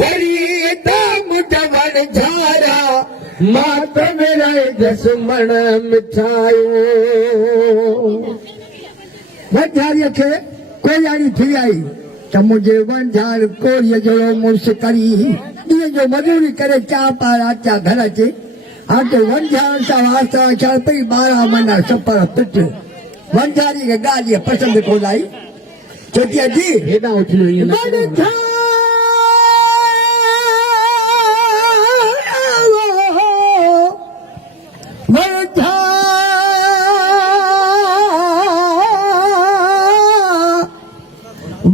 वरी दाम जवण झारा मात मेरा दुश्मन मिठायो वंझारी खे कोई आड़ी थी आई त मुझे वंझार कोड़ीअ जहिड़ो मुड़ुस करी ॾींहं जो मजूरी करे चा पारा अचा घर अचे हाँ तो वंझार सां वास्ता छा पई 12 महीना सफर पिट वंझारी खे ॻाल्हि पसंदि कोन आई छोकी अजी हेॾां उथी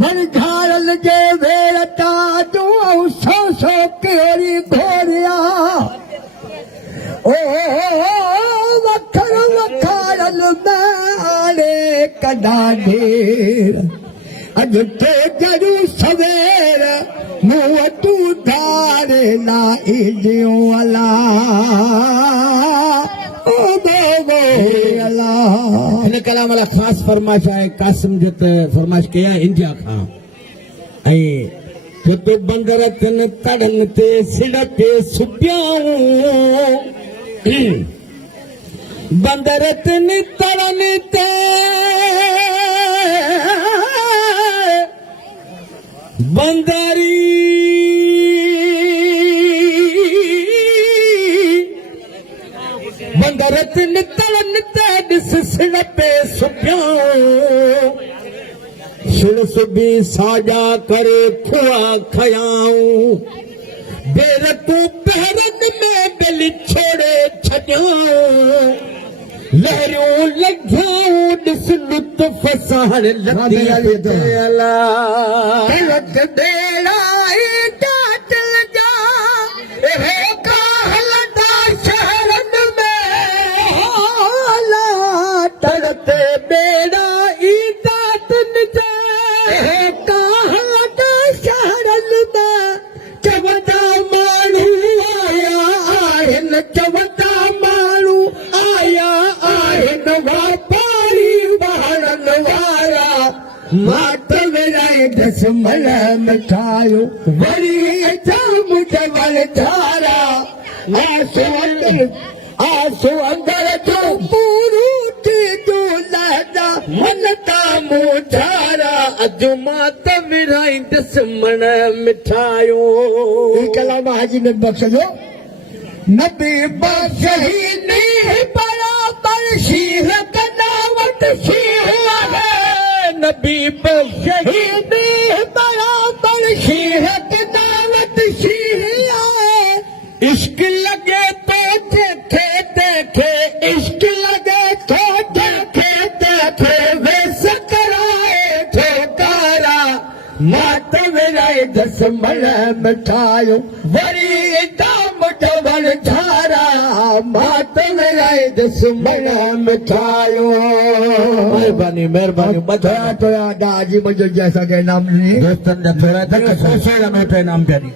वंझारल जे वेरता तूं सौ केरी घोरिया ओ वखर वखारल मारे कॾा ढेर अॼु ते जरू सवेर मूं तूं धारे लाई ॾियो अला हिन कलाम लाइ ख़ासि फरमाइश आहे कासिम जो त फरमाइश कई आहे इंडिया खां ऐं तो बंदर थियनि तड़नि ते सिर ते सुपियाऊं बंदर थियनि तड़नि ते बंदरी बंदर थियनि तड़नि ते ॾिस सिर पे सुपियाऊं सिर सुबी साॼा करे खुआ खयाऊं बेर तूं पहरनि में बिल छोड़े छॾियाऊं लहरियूं लॻियाऊं ॾिस लुत्फ़ सां मात मेरा दुश्मन मिठायो वरी जाम जवल धारा आंसू अंदर जो पूरू थी तू लहदा मन तामू धारा अॼु मात मेरा दुश्मन मिठायो कलाम हाजी ने बख्श जो नबी बादशाही ने बराबर शीह कनावत शीह आहे नबी शहीद बराबर शीह कनावत शीह आहे इश्क लगे तो देखे देखे इश्क लगे तो देखे देखे वेस कराए ठोकारा मात मेरा दुश्मन मिठायो वरी दाम जवण झारा मात मेरा दुश्मन मिठायो मेहरबानी मेहरबानी बधाया तो दाजी मुझे जैसा के नाम नहीं दोस्तन जा फेरा तक सोशल में पे नाम प्यारी